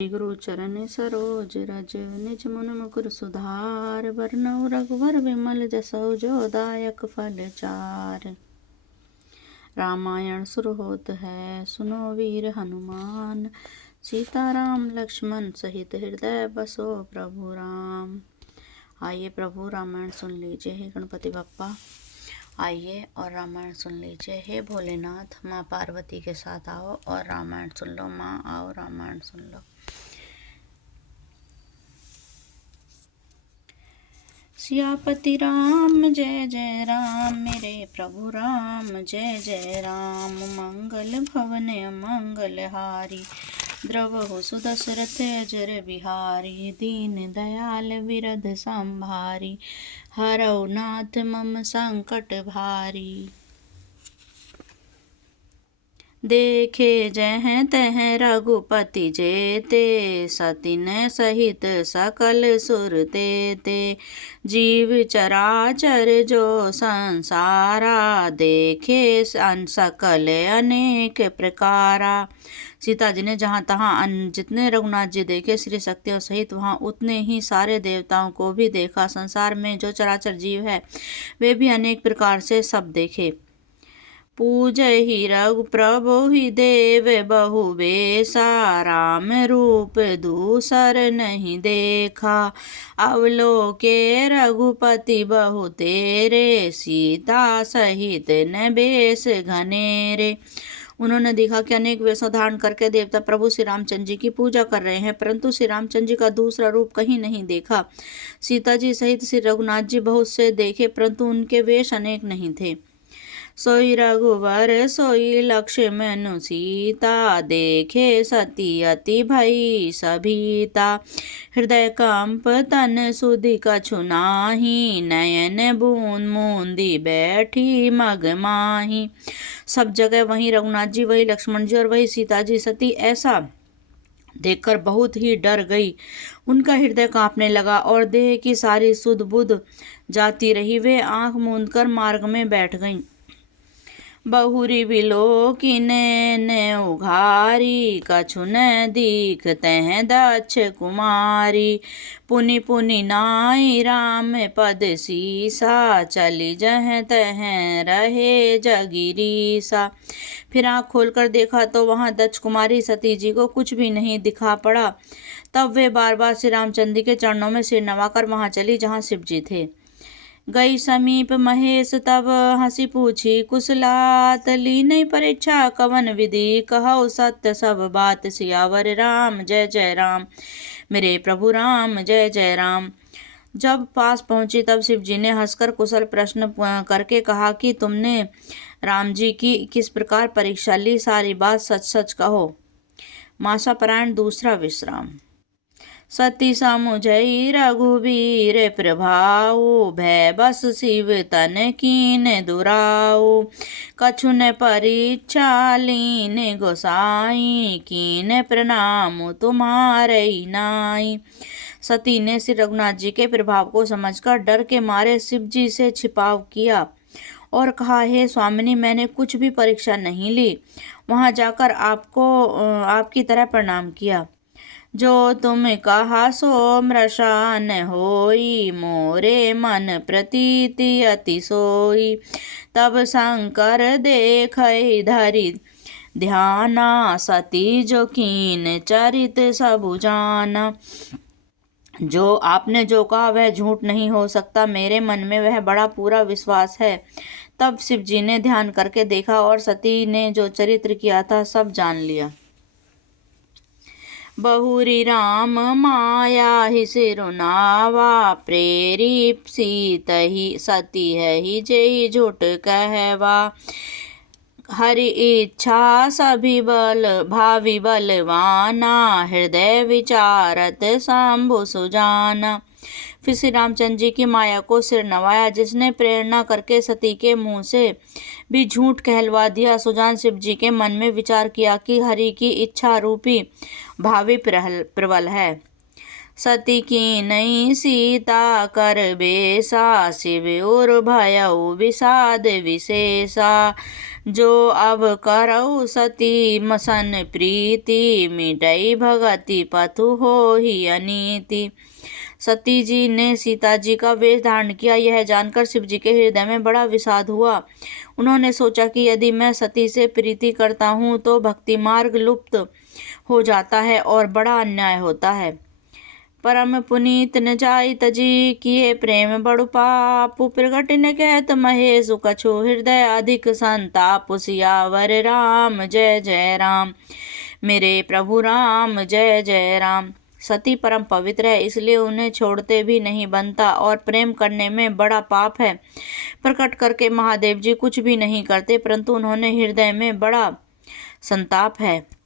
गुरु चरण सरोज रज निज मन मुकुर सुधार बरनउँ रघुवर विमल जसौ जो दायक फल चार। रामायण शुरू होत है सुनो वीर हनुमान, सीताराम लक्ष्मण सहित हृदय बसो प्रभु राम। आइए प्रभु रामायण सुन लीजिए। हे गणपति बप्पा आइए और रामायण सुन लीजिए। हे भोलेनाथ माँ पार्वती के साथ आओ और रामायण सुन लो। माँ आओ रामायण सुन लो। सियापति राम जय जय राम, मेरे प्रभु राम जय जय राम। मंगल भवन मंगल हारी, द्रवहु सुदशरथ अजर बिहारी। दीन दयाल विरध संभारी, हरौ नाथ मम संकट भारी। देखे जहाँ तहाँ रघुपति जेते, सतिन सहित सकल सुर तेते। जीव चराचर जो संसारा, देखे सकल अनेक प्रकारा। सीता जी ने जहाँ तहाँ जितने रघुनाथ जी देखे श्री शक्तियों सहित, वहाँ उतने ही सारे देवताओं को भी देखा। संसार में जो चराचर जीव है वे भी अनेक प्रकार से सब देखे। पूजहि रघु प्रभु ही देव बहु बेसा, राम रूप दूसर नहीं देखा। अवलोके रघुपति बहु तेरे, सीता सहित न बेस घनेरे। उन्होंने देखा कि अनेक वेशों धारण करके देवता प्रभु श्री रामचंद्र जी की पूजा कर रहे हैं, परंतु श्री रामचंद्र जी का दूसरा रूप कहीं नहीं देखा। सीता जी सहित श्री रघुनाथ जी बहुत से देखे, परंतु उनके वेश अनेक नहीं थे। सोई रघुवर सोई लक्ष्मण सीता, देखे सती अति भई सभीता। हृदय कंप तन सुधि कछु नाही, नयन बूंद मूंदी बैठी मग माही। सब जगह वही रघुनाथ जी, वही लक्ष्मण जी और वही सीता जी। सती ऐसा देखकर बहुत ही डर गई। उनका हृदय कांपने लगा और देह की सारी सुध बुध जाती रही। वे आंख मूंद कर मार्ग में बैठ गईं। बहुरी बिलोकिन ने उघारी, कछु न दीखते दक्ष कुमारी। पुनि पुनि नाई राम पद सीसा, चली जहाँ तहाँ रहे जगिरीसा। फिर आँख खोलकर देखा तो वहाँ दक्ष कुमारी सती जी को कुछ भी नहीं दिखा पड़ा। तब वे बार बार श्री रामचंद्र के चरणों में सिर नवाकर वहाँ चली जहाँ शिव जी थे। गई समीप महेश तब हंसी पूछी कुशलात, लीन परीक्षा कवन विधि कहौ सत्य सब बात। सियावर राम जय जय राम, मेरे प्रभु राम जय जय राम। जब पास पहुंची तब शिव जी ने हंसकर कुशल प्रश्न करके कहा कि तुमने राम जी की किस प्रकार परीक्षा ली, सारी बात सच सच कहो। मासा परायण दूसरा विश्राम। सती समुझई रघुबीर प्रभाऊ, भय बस शिव तन कीन दुराऊ। कछु न परीक्षा लीन गोसाई, कीन प्रणाम तुम्हारे नाई। सती ने श्री रघुनाथ जी के प्रभाव को समझकर डर के मारे शिव जी से छिपाव किया और कहा, हे स्वामिनी, मैंने कुछ भी परीक्षा नहीं ली। वहां जाकर आपकी तरह प्रणाम किया। जो तुम कहा सो मृषा न होई, मोरे मन प्रतीति अति सोई। तब शंकर देख धरि ध्याना, सती जो कीन चरित सबु जाना। जो आपने जो कहा वह झूठ नहीं हो सकता, मेरे मन में वह बड़ा पूरा विश्वास है। तब शिव जी ने ध्यान करके देखा और सती ने जो चरित्र किया था सब जान लिया। बहुरी राम माया ही सिरुनावा, प्रेरी सीत ही सती है ही जेहि झूठ कहवा। हरि इच्छा सभी बल भावी बलवाना, हृदय विचारत शंभु सुजाना। फिर श्री रामचंद्र जी की माया को सिर नवाया, जिसने प्रेरणा करके सती के मुंह से भी झूठ कहलवा दिया। सुजान शिव जी के मन में विचार किया कि हरि की इच्छा रूपी भावी प्रबल है। सती की नई सीता कर बेसा, शिव और भयउ विषाद विशेषा। जो अब करऊ सती मसन प्रीति, मिटई भगति पथु होहि अनीति। सती जी ने सीता जी का वेश धारण किया। यह जानकर शिव जी के हृदय में बड़ा विषाद हुआ। उन्होंने सोचा कि यदि मैं सती से प्रीति करता हूँ तो भक्ति मार्ग लुप्त हो जाता है और बड़ा अन्याय होता है। परम पुनीत न जाई तजी, किए प्रेम बड़ु पाप। प्रगट न कहत महेश कछु, हृदय अधिक संताप। सियावर राम जय जय राम, मेरे प्रभु राम जय जय राम। सती परम पवित्र है, इसलिए उन्हें छोड़ते भी नहीं बनता और प्रेम करने में बड़ा पाप है। प्रकट करके महादेव जी कुछ भी नहीं करते, परंतु उन्होंने हृदय में बड़ा संताप है।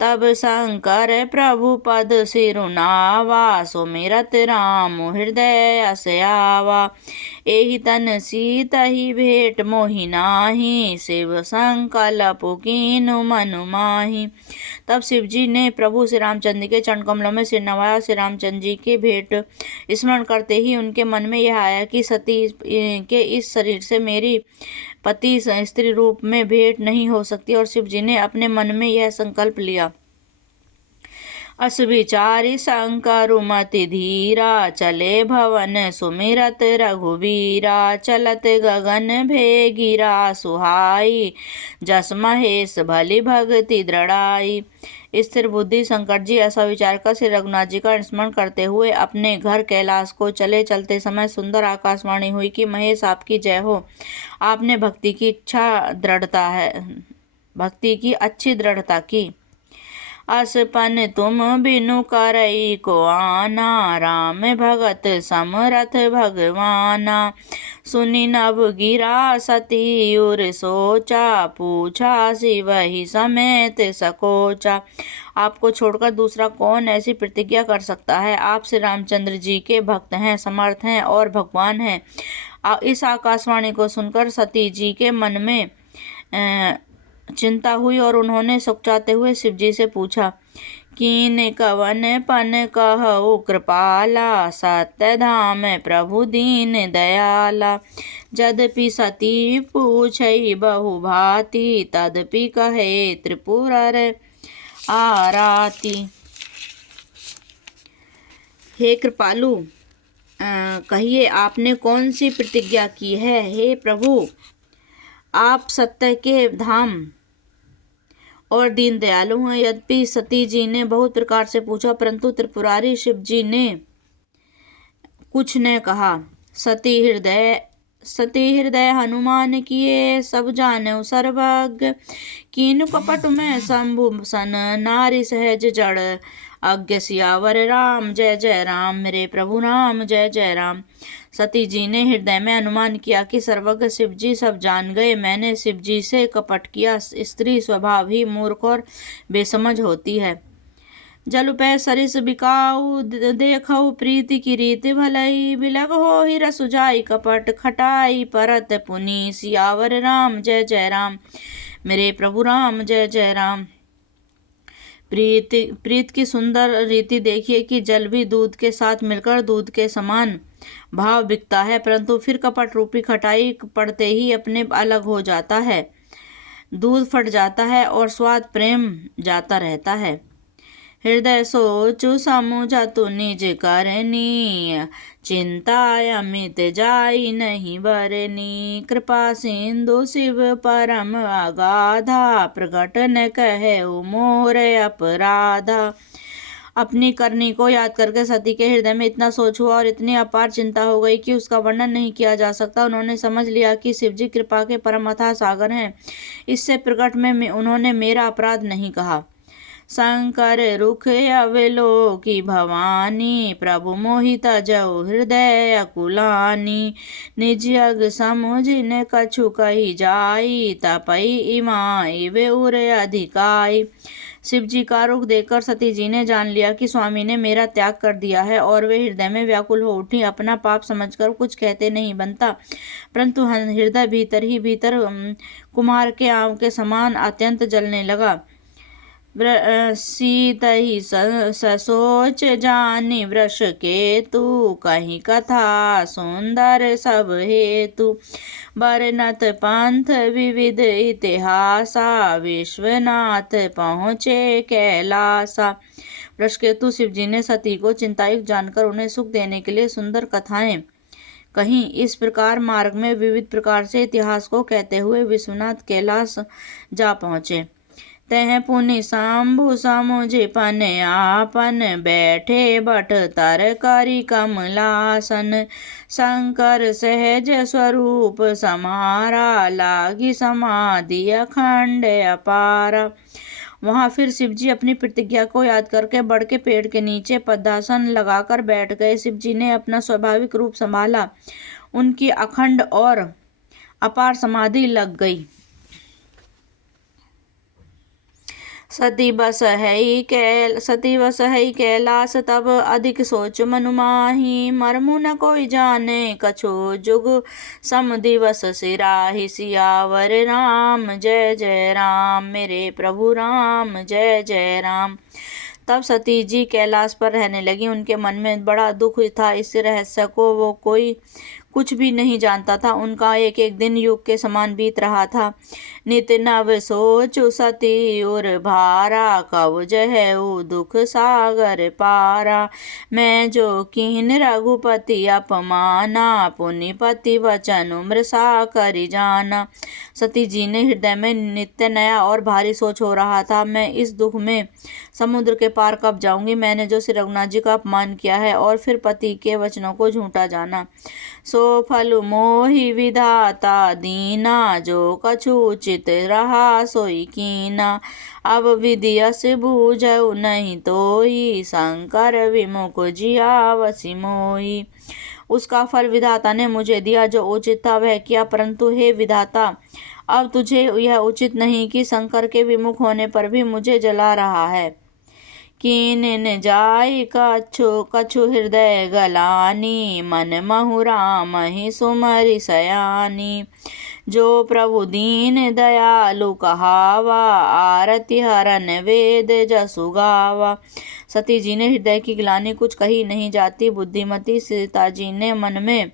तब शंकर प्रभु पद सिरुनावा, सुमिरत राम हृदय असयावा। एहि तन सीतहि भेंट मोहि नाही, शिव संकल्प कीन्हु मनु माही। तब शिव जी ने प्रभु श्री रामचंद्र के चरण कमलों में सिर नवाया। श्री रामचंद्र जी के भेंट स्मरण करते ही उनके मन में यह आया कि सती के इस शरीर से मेरी पति स्त्री रूप में भेंट नहीं हो सकती, और शिव जी ने अपने मन में यह संकल्प लिया। अस विचारी शंकर मति धीरा, चले भवन सुमिरत रघुबीरा। चलत गगन भेगिरा सुहाई, जस महेश भली भक्ति दृढ़ाई। स्थिर बुद्धि शंकर जी ऐसा विचार कर श्री रघुनाथ जी का स्मरण करते हुए अपने घर कैलाश को चले। चलते समय सुंदर आकाशवाणी हुई कि महेश आपकी जय हो। आपने भक्ति की अच्छी दृढ़ता की। असपन तुम बिनु करई को आना, राम भगत समरथ भगवाना। सुनी नभ गिरा सती उर सोचा, पूछा शिवहि समेत सकोचा। आपको छोड़कर दूसरा कौन ऐसी प्रतिज्ञा कर सकता है? आप श्री रामचंद्र जी के भक्त हैं, समर्थ हैं और भगवान हैं। इस आकाशवाणी को सुनकर सती जी के मन में चिंता हुई और उन्होंने सुखचाते हुए शिव जी से पूछा, कीन कवन पन कहु कृपाला, सत्य धाम प्रभु दीन दयाला। यद्यपि सती पूछई बहु भांति, तदपि कहे त्रिपुर आराती। हे कृपालु, कहिए आपने कौन सी प्रतिज्ञा की है? हे प्रभु, आप सत्य के धाम और दीन दयालु हैं। यद्यपि सती जी ने बहुत प्रकार से पूछा, परंतु त्रिपुरारी शिव जी ने कुछ न कहा। सती हृदय हनुमान किए, सब जाने सर्वज्ञ। कीन कपट में शंभु सन, नारी सहज जड़। अज्ञ सियावर राम जय जय राम, मेरे प्रभु राम जय जय राम। सती जी ने हृदय में अनुमान किया कि सर्वज्ञ शिव जी सब जान गए। मैंने शिव जी से कपट किया। स्त्री स्वभाव ही मूर्ख और बेसमझ होती है। जलुपै सरिस बिकाऊ, देखऊ प्रीति की रीति भलई। बिलग हो ही रस जाई, कपट खटाई परत पुनि। सियावर राम जय जय राम, मेरे प्रभु राम जय जय राम। प्रीत की सुंदर रीति देखिए कि जल भी दूध के साथ मिलकर दूध के समान भाव बिकता है, परंतु फिर कपट रूपी खटाई पड़ते ही अपने अलग हो जाता है। दूध फट जाता है और स्वाद प्रेम जाता रहता है। हृदय सोचु समुझतु निज करनी, चिंता अमित जाई नहीं बरनी। कृपा सिंधु शिव परम अगाधा, प्रगट न कहे मोर अपराधा। अपनी करनी को याद करके सती के हृदय में इतना सोच हुआ और इतनी अपार चिंता हो गई कि उसका वर्णन नहीं किया जा सकता। उन्होंने समझ लिया कि शिव जी कृपा के परम अथाह सागर हैं। इससे प्रकट में उन्होंने मेरा अपराध नहीं कहा। शंकर रुख अवलोकी भवानी, प्रभु मोहित जऊ हृदय अकुलानी। निज अग समुझिन कछु कही जाई, तपई इमाई बेउर अधिकाई। शिव जी का रुख देखकर सती जी ने जान लिया कि स्वामी ने मेरा त्याग कर दिया है और वे हृदय में व्याकुल हो उठी। अपना पाप समझकर कुछ कहते नहीं बनता, परंतु हृदय भीतर ही भीतर कुम्हार के आंव के समान अत्यंत जलने लगा। सीतहि ससोच जानि वृष केतु, कहीं कथा सुंदर सब हेतु। बरनत पंथ विविध इतिहासा, विश्वनाथ पहुँचे कैलासा। वृषकेतु शिव जी ने सती को चिंतायुक्त जानकर उन्हें सुख देने के लिए सुंदर कथाएं कहीं। इस प्रकार मार्ग में विविध प्रकार से इतिहास को कहते हुए विश्वनाथ कैलाश जा पहुँचे। तह पुनि शंभु समुझ पन आपन, बैठे बट तर करी कमलासन। शंकर सहज स्वरूप समारा, लागी समाधि अखंड अपारा। वहां फिर शिव जी अपनी प्रतिज्ञा को याद करके बड़ के पेड़ के नीचे पद्मासन लगाकर बैठ गए। शिव जी ने अपना स्वाभाविक रूप संभाला, उनकी अखंड और अपार समाधि लग गई। सती बस है कैलाश, तब अधिक सोच मनु माही। मरमु न कोई जाने कछो जुग, सम दिवस सिराहि। सियावर राम जय जय राम, मेरे प्रभु राम जय जय राम। तब सती जी कैलाश पर रहने लगी। उनके मन में बड़ा दुख था। इस रहस्य को वो कोई कुछ भी नहीं जानता था। उनका एक एक दिन युग के समान बीत रहा था। नित नव सोचु सती उर भारा, कब जहु दुख सागर पारा। मैं जो कीन रघुपति अपमाना, पुनिपति वचन मृषा करि जाना। सती जी ने हृदय में नित्य नया और भारी सोच हो रहा था। मैं इस दुख में समुद्र के पार कब जाऊंगी। मैंने जो श्री रघुनाथ जी का अपमान किया है और फिर पति के वचनों को झूठा जाना, सो फल मोहि विधाता दीना। जो कछु उचित रहा सोई कीना, अब विधियस बूझऊ नहीं तोई। शंकर विमुख जियावसि मोही। उसका फल विधाता ने मुझे दिया, जो उचित था वह किया, परंतु हे विधाता, अब तुझे यह उचित नहीं कि शंकर के विमुख होने पर भी मुझे जला रहा है। कीन जाय कछु हृदय गलानी, मन महु राम ही सुमरि सयानी। जो प्रभु दीन दयालु कहावा, आरति हरन वेद जसु गावा। सती जी ने हृदय की ग्लानि कुछ कही नहीं जाती। बुद्धिमती सीता जी ने मन में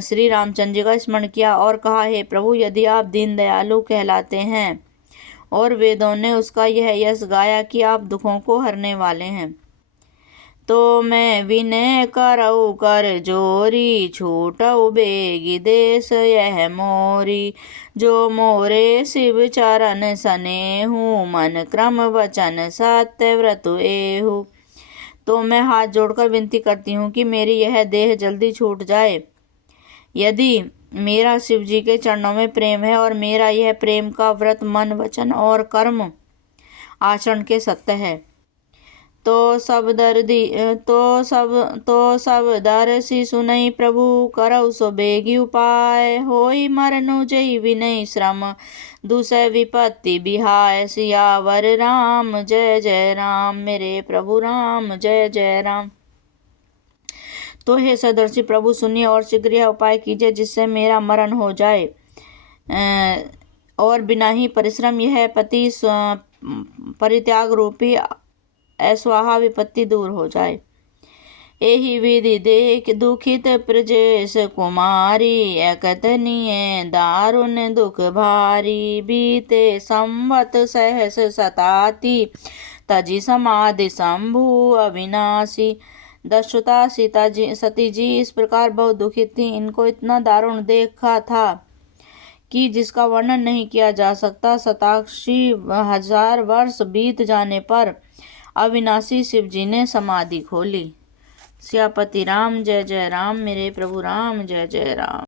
श्री रामचंद्र जी का स्मरण किया और कहा, हे प्रभु, यदि आप दीन दयालु कहलाते हैं और वेदों ने उसका यह यश गाया कि आप दुखों को हरने वाले हैं, तो मैं विनय करऊ कर जोरी। छूटऊ बेगी देश यह मोरी। जो मोरे शिव चरण सनेहु, मन क्रम वचन सत्य व्रत एहु। तो मैं हाथ जोड़कर विनती करती हूँ कि मेरी यह देह जल्दी छूट जाए। यदि मेरा शिव जी के चरणों में प्रेम है और मेरा यह प्रेम का व्रत मन वचन और कर्म आचरण के सत्य है, तो सब दर्शी सुनई प्रभु, करऊ सो बेगी उपाय। होई मरनु जई विनय श्रम, दूसरे विपत्ति बिहाय। सियावर राम जय जय राम, मेरे प्रभु राम जय जय राम। तो हे सदर्शी प्रभु, सुनिए और शीघ्र यह उपाय कीजिए जिससे मेरा मरण हो जाए और बिना ही परिश्रम यह पति परित्याग रूपी ऐस्वाहा विपत्ति दूर हो जाए। एहि विधि देख दुखित प्रजेश कुमारी, एकतनीय दारुण दुख भारी। बीते संवत सहस सताती, तजी समाधि शंभु अविनाशी। दशरथा सती जी इस प्रकार बहुत दुखित थी। इनको इतना दारुण देखा था कि जिसका वर्णन नहीं किया जा सकता। 87,000 वर्ष बीत जाने पर अविनाशी शिव जी ने समाधि खोली। सियापति राम जय जय राम, मेरे प्रभु राम जय जय राम।